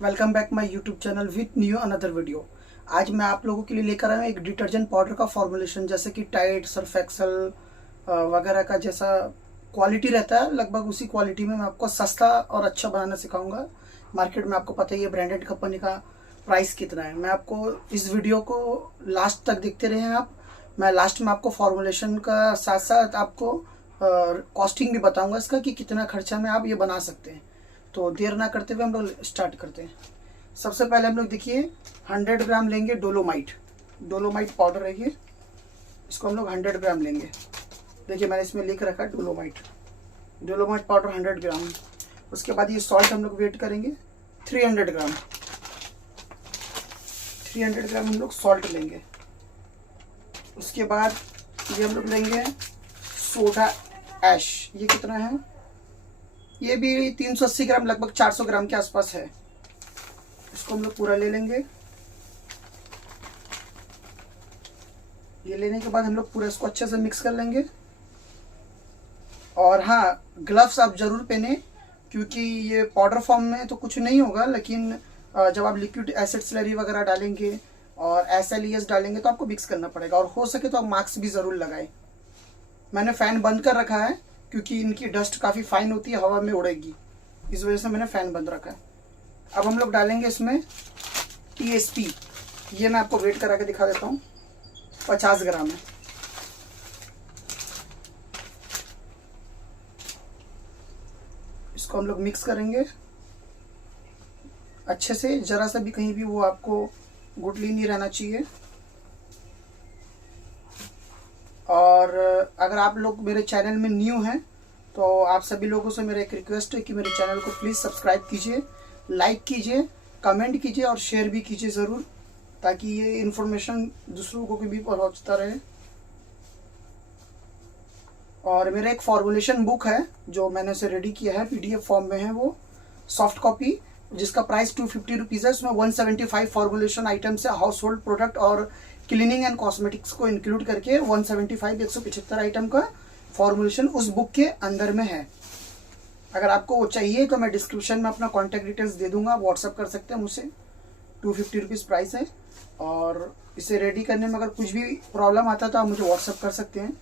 Welcome back my YouTube channel with new another video. आज मैं आप लोगों के लिए लेकर आया हूँ एक डिटर्जेंट पाउडर का फॉर्मुलेशन, जैसे कि टाइड, सर्फ एक्सेल वगैरह का जैसा क्वालिटी रहता है, लगभग उसी क्वालिटी में मैं आपको सस्ता और अच्छा बनाना सिखाऊंगा। मार्केट में आपको पता ही है ब्रांडेड कंपनी का प्राइस कितना है। मैं आपको इस वीडियो को लास्ट तक देखते रहे आप। मैं लास्ट में आपको फॉर्मुलेशन का साथ साथ आपको कॉस्टिंग भी बताऊंगा इसका कि कितना खर्चा में आप ये बना सकते हैं। तो देर ना करते हुए हम लोग स्टार्ट करते हैं। सबसे पहले हम लोग देखिए 100 ग्राम लेंगे डोलोमाइट। डोलोमाइट पाउडर है ये, इसको हम लोग 100 ग्राम लेंगे। देखिए मैंने इसमें लिख रखा है डोलोमाइट। डोलोमाइट पाउडर 100 ग्राम। उसके बाद ये सॉल्ट हम लोग वेट करेंगे 300 ग्राम। 300 ग्राम हम लोग सॉल्ट लेंगे। उसके बाद ये हम लोग लेंगे सोडा ऐश। ये कितना है? ये भी 380 ग्राम, लगभग 400 ग्राम के आसपास है। इसको हम लोग पूरा ले लेंगे। ये लेने के बाद हम लोग पूरा इसको अच्छे से मिक्स कर लेंगे। और हाँ, ग्लव्स आप जरूर पहने, क्योंकि ये पाउडर फॉर्म में तो कुछ नहीं होगा, लेकिन जब आप लिक्विड एसिड स्लरी वगैरह डालेंगे और SLES डालेंगे तो आपको मिक्स करना पड़ेगा। और हो सके तो आप मास्क भी ज़रूर लगाएं। मैंने फ़ैन बंद कर रखा है क्योंकि इनकी डस्ट काफ़ी फाइन होती है, हवा में उड़ेगी, इस वजह से मैंने फ़ैन बंद रखा है। अब हम लोग डालेंगे इसमें TSP। ये मैं आपको वेट करा के दिखा देता हूँ। 50 ग्राम है। इसको हम लोग मिक्स करेंगे अच्छे से, ज़रा सा भी कहीं भी वो आपको गुठली नहीं रहना चाहिए। और अगर आप लोग मेरे चैनल में न्यू हैं तो आप सभी लोगों से मेरा एक रिक्वेस्ट है कि मेरे चैनल को प्लीज़ सब्सक्राइब कीजिए, लाइक कीजिए, कमेंट कीजिए और शेयर भी कीजिए ज़रूर, ताकि ये इन्फॉर्मेशन दूसरों को भी पहुंचता रहे। और मेरा एक फॉर्मुलेशन बुक है जो मैंने उसे रेडी किया है, PDF फॉर्म में है वो, सॉफ्ट कॉपी, जिसका प्राइस 250 रुपीज़ है। उसमें 175 फॉर्मुलेशन आइटम्स है, हाउस होल्ड प्रोडक्ट और क्लीनिंग एंड कॉस्मेटिक्स को इंक्लूड करके 175 आइटम का फॉर्मुलेशन उस बुक के अंदर में है। अगर आपको वो चाहिए तो मैं डिस्क्रिप्शन में अपना कॉन्टैक्ट डिटेल्स दे दूंगा, आप व्हाट्सअप कर सकते हैं मुझसे। 250 रुपीज़ प्राइस है। और इसे रेडी करने में अगर कुछ भी प्रॉब्लम आता है तो आप मुझे व्हाट्सअप कर सकते हैं।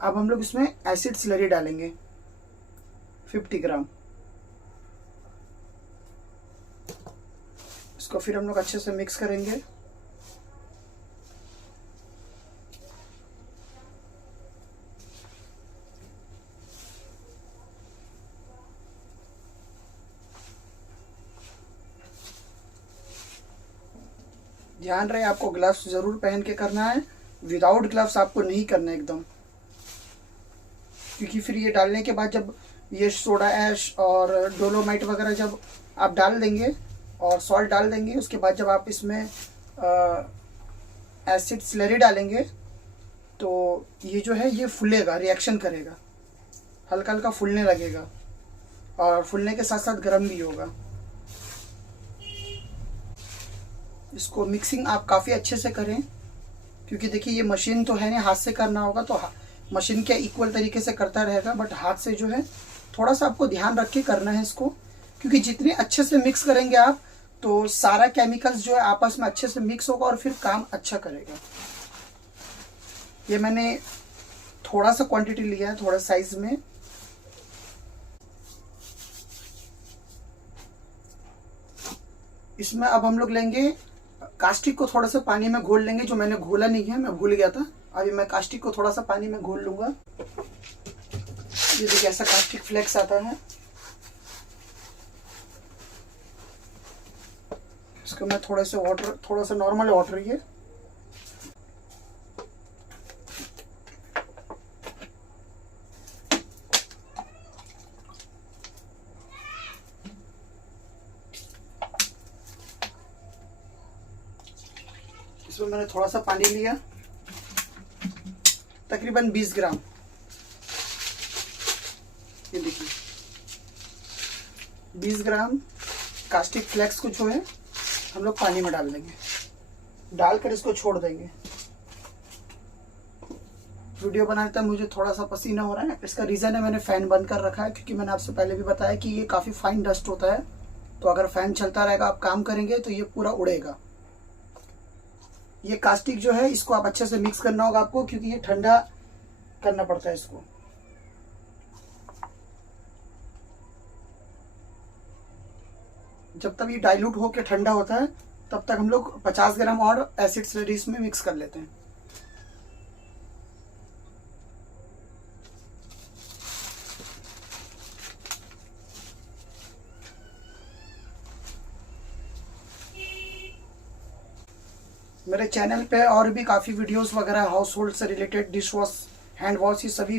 अब हम लोग इसमें एसिड स्लरी डालेंगे 50 ग्राम। इसको फिर हम लोग अच्छे से मिक्स करेंगे। ध्यान रहे आपको ग्लव्स जरूर पहन के करना है, विदाउट ग्लव्स आपको नहीं करना है एकदम, क्योंकि फिर ये डालने के बाद जब ये सोडा ऐश और डोलोमाइट वगैरह जब आप डाल देंगे और सॉल्ट डाल देंगे, उसके बाद जब आप इसमें एसिड स्लरी डालेंगे तो ये जो है ये फूलेगा, रिएक्शन करेगा, हल्का हल्का फूलने लगेगा और फूलने के साथ साथ गर्म भी होगा। इसको मिक्सिंग आप काफ़ी अच्छे से करें, क्योंकि देखिए ये मशीन तो है नहीं, हाथ से करना होगा तो मशीन के इक्वल तरीके से करता रहेगा, बट हाथ से जो है थोड़ा सा आपको ध्यान रख के करना है इसको, क्योंकि जितने अच्छे से मिक्स करेंगे आप तो सारा केमिकल्स जो है आपस में अच्छे से मिक्स होगा और फिर काम अच्छा करेगा। ये मैंने थोड़ा सा क्वांटिटी लिया है, थोड़ा साइज में। इसमें अब हम लोग लेंगे कास्टिक को, थोड़ा सा पानी में घोल लेंगे, जो मैंने घोला नहीं है, मैं भूल गया था। अभी मैं कास्टिक को थोड़ा सा पानी में घोल लूंगा। ये देखिए ऐसा कास्टिक फ्लेक्स आता है। इसको मैं थोड़ा सा वाटर, थोड़ा सा नॉर्मल वाटर, ये इसमें मैंने थोड़ा सा पानी लिया, तकरीबन 20 ग्राम। ये देखिए 20 ग्राम कास्टिक फ्लेक्स को जो है हम लोग पानी में डाल देंगे, डालकर इसको छोड़ देंगे। वीडियो बनाने तक मुझे थोड़ा सा पसीना हो रहा है, इसका रीज़न है मैंने फ़ैन बंद कर रखा है, क्योंकि मैंने आपसे पहले भी बताया कि ये काफ़ी फाइन डस्ट होता है तो अगर फैन चलता रहेगा, आप काम करेंगे तो ये पूरा उड़ेगा। ये कास्टिक जो है इसको आप अच्छे से मिक्स करना होगा आपको, क्योंकि ये ठंडा करना पड़ता है इसको। जब तक ये डाइल्यूट होकर ठंडा होता है तब तक हम लोग 50 ग्राम और एसिड स्लरी इसमें मिक्स कर लेते हैं। मेरे चैनल पे और भी काफ़ी वीडियोस वगैरह हाउस होल्ड से related, dish wash, hand wash, ये सभी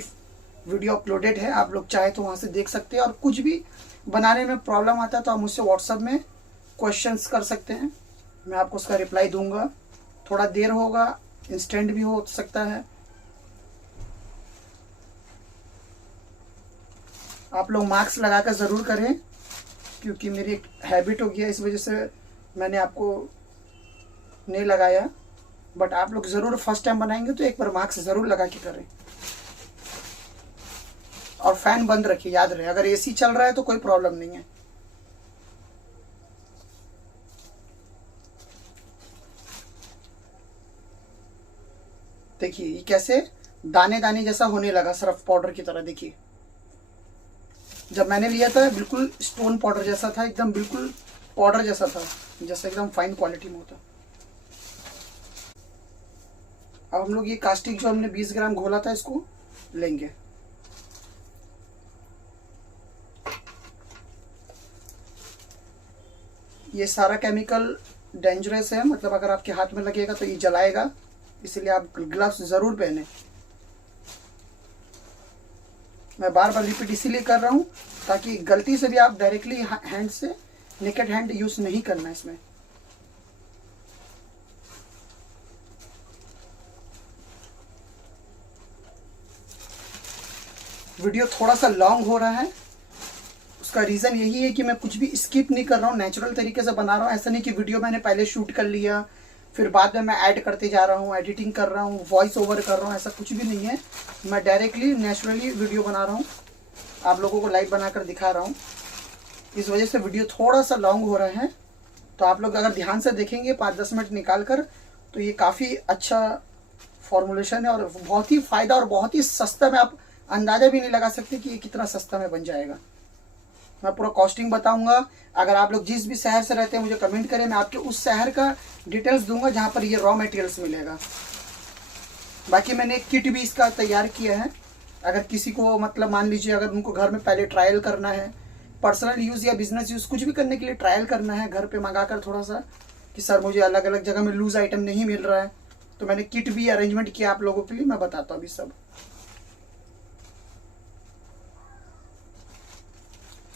वीडियो अपलोडेड है। आप लोग चाहे तो वहाँ से देख सकते हैं। और कुछ भी बनाने में प्रॉब्लम आता है तो आप मुझसे व्हाट्सएप में क्वेश्चंस कर सकते हैं, मैं आपको उसका रिप्लाई दूंगा। थोड़ा देर होगा, इंस्टेंट भी हो सकता है। आप लोग मास्क लगा कर ज़रूर करें, क्योंकि मेरी एक हैबिट हो गया, इस वजह से मैंने आपको नहीं लगाया। बट आप लोग ज़रूर फर्स्ट टाइम बनाएंगे तो एक बार मास्क ज़रूर लगा के करें। और फैन बंद रखिए, याद रहे, अगर एसी चल रहा है तो कोई प्रॉब्लम नहीं है। देखिए ये कैसे दाने दाने जैसा होने लगा, सर्फ पाउडर की तरह। देखिए जब मैंने लिया था बिल्कुल स्टोन पाउडर जैसा था, एकदम बिल्कुल पाउडर जैसा था, जैसे एकदम फाइन क्वालिटी में होता। अब हम लोग ये कास्टिक जो हमने 20 ग्राम घोला था इसको लेंगे। ये सारा केमिकल डेंजरस है, मतलब अगर आपके हाथ में लगेगा तो ये जलाएगा, इसलिए आप ग्लव्स ज़रूर पहने। मैं बार बार रिपीट इसीलिए कर रहा हूँ ताकि गलती से भी आप डायरेक्टली हैंड से, नेकेड हैंड यूज़ नहीं करना है इसमें। वीडियो थोड़ा सा लॉन्ग हो रहा है, उसका रीज़न यही है कि मैं कुछ भी स्किप नहीं कर रहा हूँ, नेचुरल तरीके से बना रहा हूँ। ऐसा नहीं कि वीडियो मैंने पहले शूट कर लिया फिर बाद में मैं ऐड करते जा रहा हूँ, एडिटिंग कर रहा हूँ, वॉइस ओवर कर रहा हूँ, ऐसा कुछ भी नहीं है। मैं डायरेक्टली नेचुरली वीडियो बना रहा हूँ, आप लोगों को लाइव बनाकर दिखा रहा हूँ। इस वजह से वीडियो थोड़ा सा लॉन्ग हो रहा है। तो आप लोग अगर ध्यान से देखेंगे 5-10 मिनट निकाल कर, तो ये काफ़ी अच्छा फॉर्मुलेशन है और बहुत ही फ़ायदा और बहुत ही सस्ता में, आप अंदाज़ा भी नहीं लगा सकते कि ये कितना सस्ता में बन जाएगा। मैं पूरा कॉस्टिंग बताऊंगा। अगर आप लोग जिस भी शहर से रहते हैं मुझे कमेंट करें, मैं आपके उस शहर का डिटेल्स दूंगा जहां पर ये रॉ मटेरियल्स मिलेगा। बाकी मैंने एक किट भी इसका तैयार किया है, अगर किसी को मतलब मान लीजिए अगर उनको घर में पहले ट्रायल करना है, पर्सनल यूज़ या बिजनेस यूज़ कुछ भी करने के लिए ट्रायल करना है घर पे मंगा कर थोड़ा सा, कि सर मुझे अलग अलग जगह में लूज़ आइटम नहीं मिल रहा है, तो मैंने किट भी अरेंजमेंट किया आप लोगों के लिए, मैं बताता हूँ अभी सब।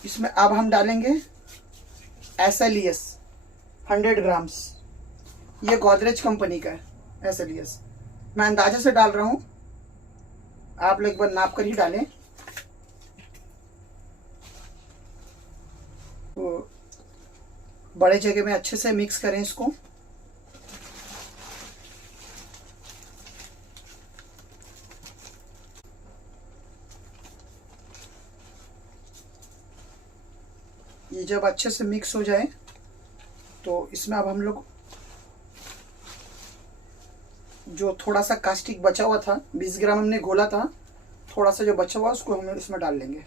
इसमें अब हम डालेंगे SLES 100 ग्राम्स, ये गोदरेज कंपनी का है SLES। मैं अंदाजे से डाल रहा हूँ, आप लोग एक बार नाप कर ही डालें। तो बड़े जगह में अच्छे से मिक्स करें इसको। ये जब अच्छे से मिक्स हो जाए तो इसमें अब हम लोग जो थोड़ा सा कास्टिक बचा हुआ था, 20 ग्राम हमने घोला था, थोड़ा सा जो बचा हुआ उसको हम इसमें डाल लेंगे।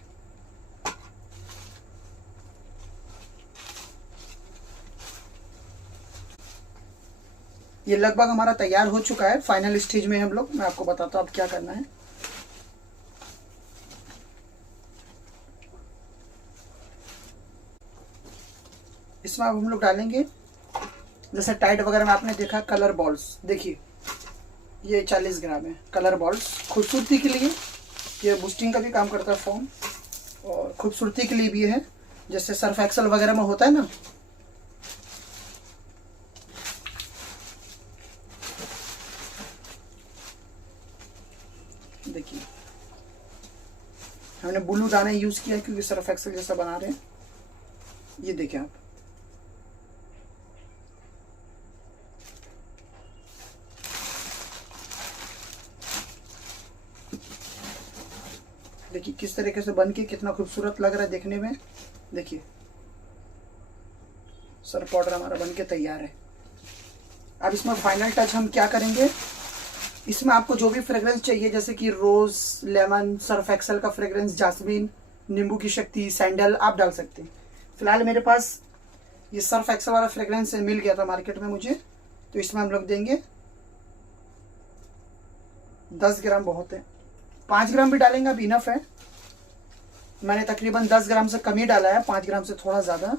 ये लगभग हमारा तैयार हो चुका है, फाइनल स्टेज में हम लोग। मैं आपको बताता हूँ अब क्या करना है। इसमें अब हम लोग डालेंगे, जैसे टाइट वगैरह में आपने देखा कलर बॉल्स, देखिए ये 40 ग्राम है कलर बॉल्स। खूबसूरती के लिए ये बूस्टिंग का भी काम करता है फॉर्म, और खूबसूरती के लिए भी है, जैसे सर्फ एक्सेल वगैरह में होता है ना। देखिए हमने ब्लू दाना यूज़ किया क्योंकि सर्फ एक्सेल जैसा बना रहे हैं। ये देखिए आप, देखिए किस तरीके से बन के कितना खूबसूरत लग रहा है देखने में। देखिए सर्फ पाउडर हमारा बन के तैयार है। अब इसमें फाइनल टच हम क्या करेंगे, इसमें आपको जो भी फ्रेग्रेंस चाहिए जैसे कि रोज, लेमन, सर्फ एक्सेल का फ्रेग्रेंस, जास्मिन, नींबू की शक्ति, सैंडल आप डाल सकते हैं। फिलहाल मेरे पास ये सर्फ एक्सेल वाला फ्रेग्रेंस मिल गया था मार्केट में मुझे, तो इसमें हम लोग देंगे 10 ग्राम बहुत है, 5 ग्राम भी डालेंगे अब इनफ है। मैंने तकरीबन 10 ग्राम से कम ही डाला है, 5 ग्राम से थोड़ा ज़्यादा।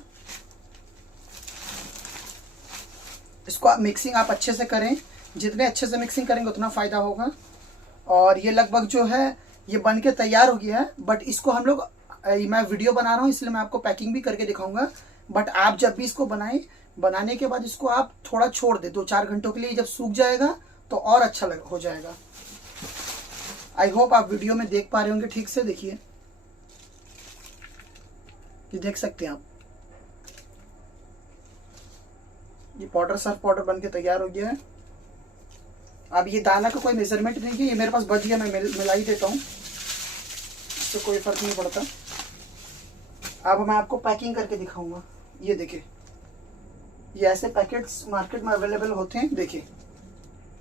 इसको आप मिक्सिंग आप अच्छे से करें, जितने अच्छे से मिक्सिंग करेंगे उतना फ़ायदा होगा। और ये लगभग जो है ये बन के तैयार हो गया है, बट इसको हम लोग, मैं वीडियो बना रहा हूँ इसलिए मैं आपको पैकिंग भी करके दिखाऊंगा। बट आप जब भी इसको बनाएं, बनाने के बाद इसको आप थोड़ा छोड़ दे 2-4 घंटों के लिए, जब सूख जाएगा तो और अच्छा हो जाएगा। आई होप आप वीडियो में देख पा रहे होंगे ठीक से। देखिए ये देख सकते हैं आप, ये पाउडर, सर्फ पाउडर बन के तैयार हो गया है। अब ये दाना का कोई मेजरमेंट नहीं है, ये मेरे पास बच गया, मैं मिला ही देता हूँ, इससे कोई फर्क नहीं पड़ता। अब मैं आपको पैकिंग करके दिखाऊंगा। ये देखिए, ये ऐसे पैकेट्स मार्केट में अवेलेबल होते हैं, देखिए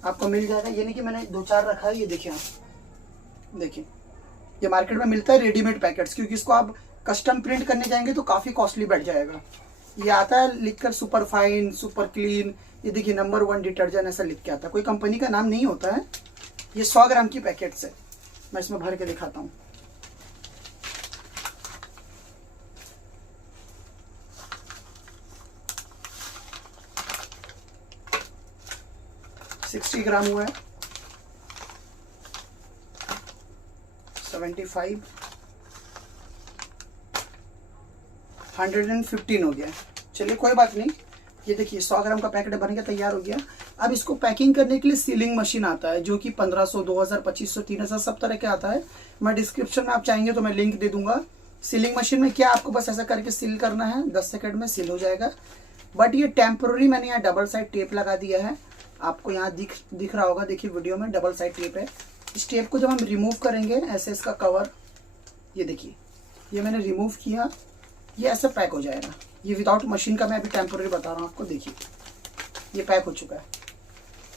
आपको मिल जाएगा। ये नहीं कि मैंने 2-4 रखा है, ये देखिए आप देखिए, ये मार्केट में मिलता है रेडीमेड पैकेट्स, क्योंकि इसको आप कस्टम प्रिंट करने जाएंगे तो काफ़ी कॉस्टली बैठ जाएगा। ये आता है लिखकर सुपर फाइन, सुपर क्लीन, ये देखिए नंबर 1 डिटर्जेंट ऐसा लिख के आता है, कोई कंपनी का नाम नहीं होता है। ये 100 ग्राम की पैकेट्स है, मैं इसमें भर के दिखाता हूँ। $60 ग्राम हुआ है, 75, 115 हो गया है। चलिए कोई बात नहीं, ये देखिए 100 ग्राम का पैकेट बन के तैयार हो गया। अब इसको पैकिंग करने के लिए सीलिंग मशीन आता है, जो कि 1500, 2000, 2500, 3000 सब तरह के आता है। मैं डिस्क्रिप्शन में आप चाहेंगे तो मैं लिंक दे दूंगा। सीलिंग मशीन में क्या आपको बस ऐसा करके सील करना है, 10 सेकंड में सील हो जाएगा। बट ये टेम्पोररी मैंने यहाँ डबल साइड टेप लगा दिया है, आपको यहाँ दिख रहा होगा, देखिए वीडियो में डबल साइड टेप है। इस टेप को जब हम रिमूव करेंगे ऐसे, इसका कवर ये देखिए, ये मैंने रिमूव किया, ये ऐसे पैक हो जाएगा। ये विदाउट मशीन का मैं अभी टेम्पोररी बता रहा हूँ आपको, देखिए ये पैक हो चुका है।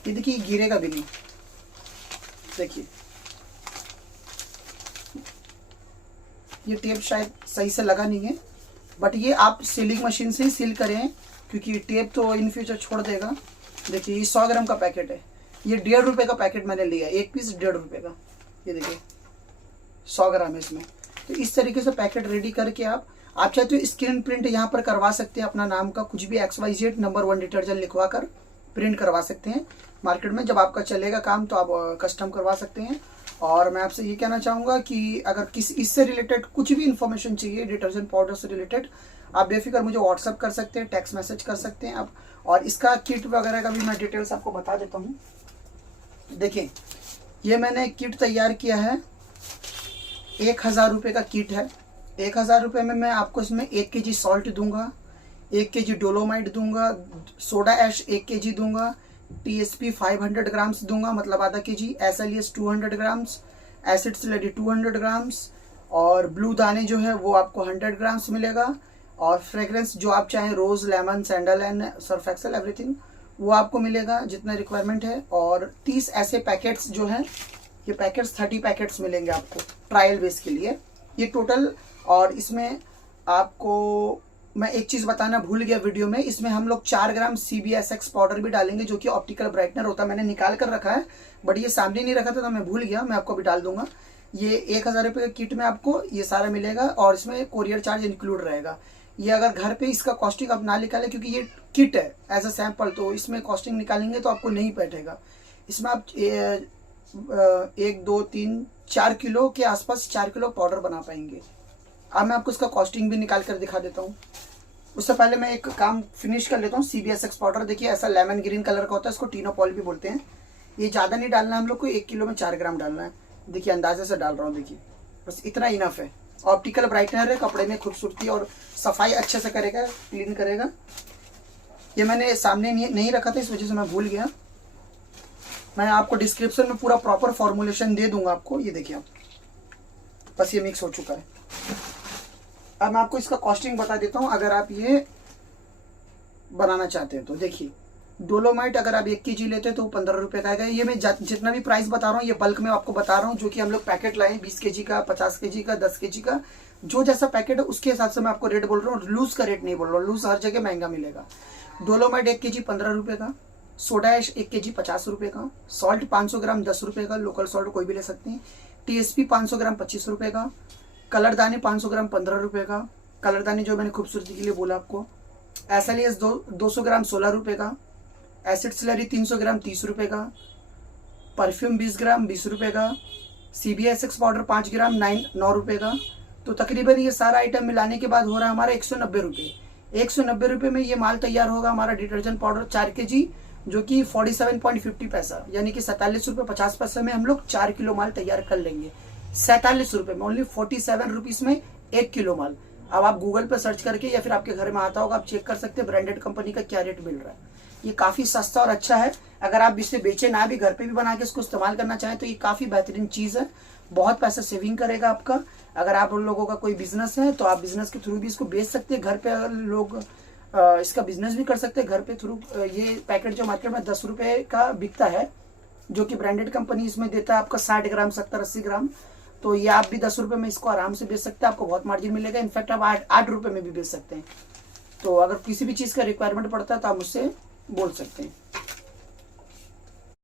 ये देखिए गिरेगा भी नहीं, देखिए ये टेप शायद सही से लगा नहीं है, बट ये आप सीलिंग मशीन से ही सील करें, क्योंकि टेप तो इन फ्यूचर छोड़ देगा। देखिए ये 100 ग्राम का पैकेट है, ये 1.5 रुपये का पैकेट मैंने लिया, एक पीस 1.5 रुपये का। ये देखिए 100 ग्राम है इसमें। तो इस तरीके से पैकेट रेडी करके आप चाहे तो स्क्रीन प्रिंट यहाँ पर करवा सकते हैं, अपना नाम का कुछ भी XYZ नंबर 1 डिटर्जेंट लिखवा कर प्रिंट करवा सकते हैं। मार्केट में जब आपका चलेगा काम तो आप कस्टम करवा सकते हैं। और मैं आपसे ये कहना चाहूँगा कि अगर किसी इससे रिलेटेड कुछ भी इन्फॉर्मेशन चाहिए, डिटर्जेंट पाउडर से रिलेटेड, आप बेफिक्र मुझे व्हाट्सअप कर सकते हैं, टेक्स्ट मैसेज कर सकते हैं आप। और इसका किट वगैरह का भी मैं डिटेल्स आपको बता देता हूँ। देखिए ये मैंने किट तैयार किया है, 1000 रुपये का किट है। 1000 रुपये में मैं आपको इसमें 1 kg सॉल्ट दूंगा, 1 kg डोलोमाइट दूंगा, सोडा ऐश 1 kg दूंगा, TSP 500 ग्राम्स दूंगा, मतलब आधा kg, SLES 200 grams, acid slurry 200 grams, और ब्लू दाने जो है वो आपको 100 ग्राम्स मिलेगा। और फ्रेग्रेंस जो आप चाहें, rose, lemon, sandal and surf excel everything, वो आपको मिलेगा जितना रिक्वायरमेंट है। और 30 ऐसे पैकेट्स जो हैं, ये पैकेट्स 30 पैकेट्स मिलेंगे आपको ट्रायल बेस के लिए ये टोटल। और इसमें आपको मैं एक चीज़ बताना भूल गया वीडियो में, इसमें हम लोग 4 ग्राम CBSX पाउडर भी डालेंगे, जो कि ऑप्टिकल ब्राइटनर होता है। मैंने निकाल कर रखा है, बट ये सामने नहीं रखा था तो मैं भूल गया, मैं आपको भी डाल दूंगा। ये 1000 रुपये के किट में आपको ये सारा मिलेगा, और इसमें कोरियर चार्ज इंक्लूड रहेगा। ये अगर घर पे इसका कॉस्टिंग आप ना निकालें, क्योंकि ये किट है एज अ सैम्पल, तो इसमें कॉस्टिंग निकालेंगे तो आपको नहीं बैठेगा। इसमें आप 1, 2, 3, 4 किलो के आसपास 4 किलो पाउडर बना पाएंगे। अब मैं आपको इसका कॉस्टिंग भी निकाल कर दिखा देता हूँ। उससे पहले मैं एक काम फिनिश कर लेता हूँ। CBSX पाउडर देखिए ऐसा लेमन ग्रीन कलर का होता है, इसको टीनोपॉल भी बोलते हैं। ये ज़्यादा नहीं डालना है हम लोग को, 1 किलो में 4 ग्राम डालना है। देखिए अंदाजे से डाल रहा हूँ, देखिए बस इतना इनफ है। ऑप्टिकल ब्राइटनर है, कपड़े में खूबसूरती और सफाई अच्छे से करेगा, क्लीन करेगा। ये मैंने सामने नहीं रखा था, इस वजह से मैं भूल गया। मैं आपको डिस्क्रिप्शन में पूरा प्रॉपर फॉर्मुलेशन दे दूंगा आपको। ये देखिए आप, बस ये मिक्स हो चुका है। अब मैं आपको इसका कॉस्टिंग बता देता हूँ। अगर आप ये बनाना चाहते हैं तो देखिए, डोलोमाइट अगर आप 1 kg लेते हैं तो 15 रुपये का आएगा। ये मैं जितना भी प्राइस बता रहा हूँ ये बल्क में आपको बता रहा हूँ, जो कि हम लोग पैकेट लाए 20 kg का, 50 kg का, 10 kg का, जो जैसा पैकेट है उसके हिसाब से मैं आपको रेट बोल रहा हूँ। लूज का रेट नहीं बोल रहा हूँ, लूज हर जगह महंगा मिलेगा। डोलोमाइट 1 kg 15 रुपये का, सोडा ऐश 1 kg 50 रुपये का, सॉल्ट 500 ग्राम 10 रुपये का, लोकल सॉल्ट कोई भी ले सकते हैं। TSP 500 ग्राम 25 रुपये का, कलरदानी 500 ग्राम 15 रुपये का, कलरदानी जो मैंने खूबसूरती के लिए बोला आपको। SLS 200 ग्राम 16 रुपये का, एसिड स्लरी 300 ग्राम 30 रुपये का, परफ्यूम 20 ग्राम 20 रुपये का, CBSX पाउडर 5 ग्राम 9 रुपये का। तो तकरीबन ये सारा आइटम मिलाने के बाद हो रहा है हमारा 190 रुपये। 190 रुपये में ये माल तैयार होगा हमारा डिटर्जेंट पाउडर 4 kg, जो कि 47.50 पैसा, यानी कि 47 रुपये 50 पैसे में हम लोग 4 किलो माल तैयार कर लेंगे। 47 रुपये में, ओनली 47 रुपीज़ में 1 किलो माल। अब आप गूगल पर सर्च करके या फिर आपके घर में आता होगा, आप चेक कर सकते हैं ब्रांडेड कंपनी का क्या रेट मिल रहा है। ये काफ़ी सस्ता और अच्छा है। अगर आप इसे बेचे ना भी, घर पे भी बना के इसको इस्तेमाल करना चाहें तो ये काफ़ी बेहतरीन चीज़ है। बहुत पैसा सेविंग करेगा आपका। अगर आप उन लोगों का कोई बिजनेस है तो आप बिजनेस के थ्रू भी इसको बेच सकते हैं। घर पे अगर लोग इसका बिजनेस भी कर सकते हैं घर पे थ्रू। ये पैकेट जो मार्केट में 10 रुपये का बिकता है, जो कि ब्रांडेड कंपनी इसमें देता है आपका 60 ग्राम 70-80 ग्राम, तो ये आप भी 10 रुपये में इसको आराम से बेच सकते हैं। आपको बहुत मार्जिन मिलेगा। इनफैक्ट आप 8 रुपये में भी बेच सकते हैं। तो अगर किसी भी चीज़ का रिक्वायरमेंट पड़ता है तो आप मुझसे बोल सकते हैं।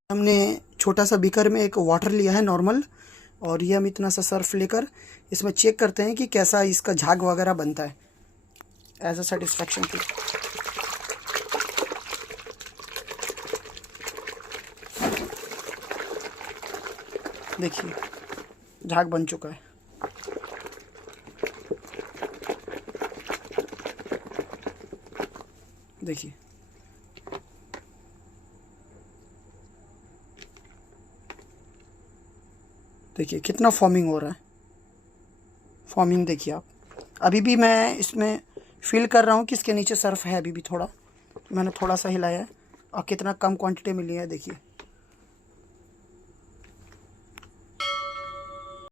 हमने छोटा सा बीकर में एक वाटर लिया है नॉर्मल, और ये हम इतना सा सर्फ लेकर इसमें चेक करते हैं कि कैसा इसका झाग वगैरह बनता है एज अ सेटिस्फैक्शन की। देखिए झाग बन चुका है। देखिए देखिए कितना फॉर्मिंग हो रहा है। फॉर्मिंग देखिए आप। अभी भी मैं इसमें फील कर रहा हूँ कि इसके नीचे सर्फ है, अभी भी थोड़ा मैंने थोड़ा सा हिलाया है, और कितना कम क्वांटिटी में लिया है देखिए।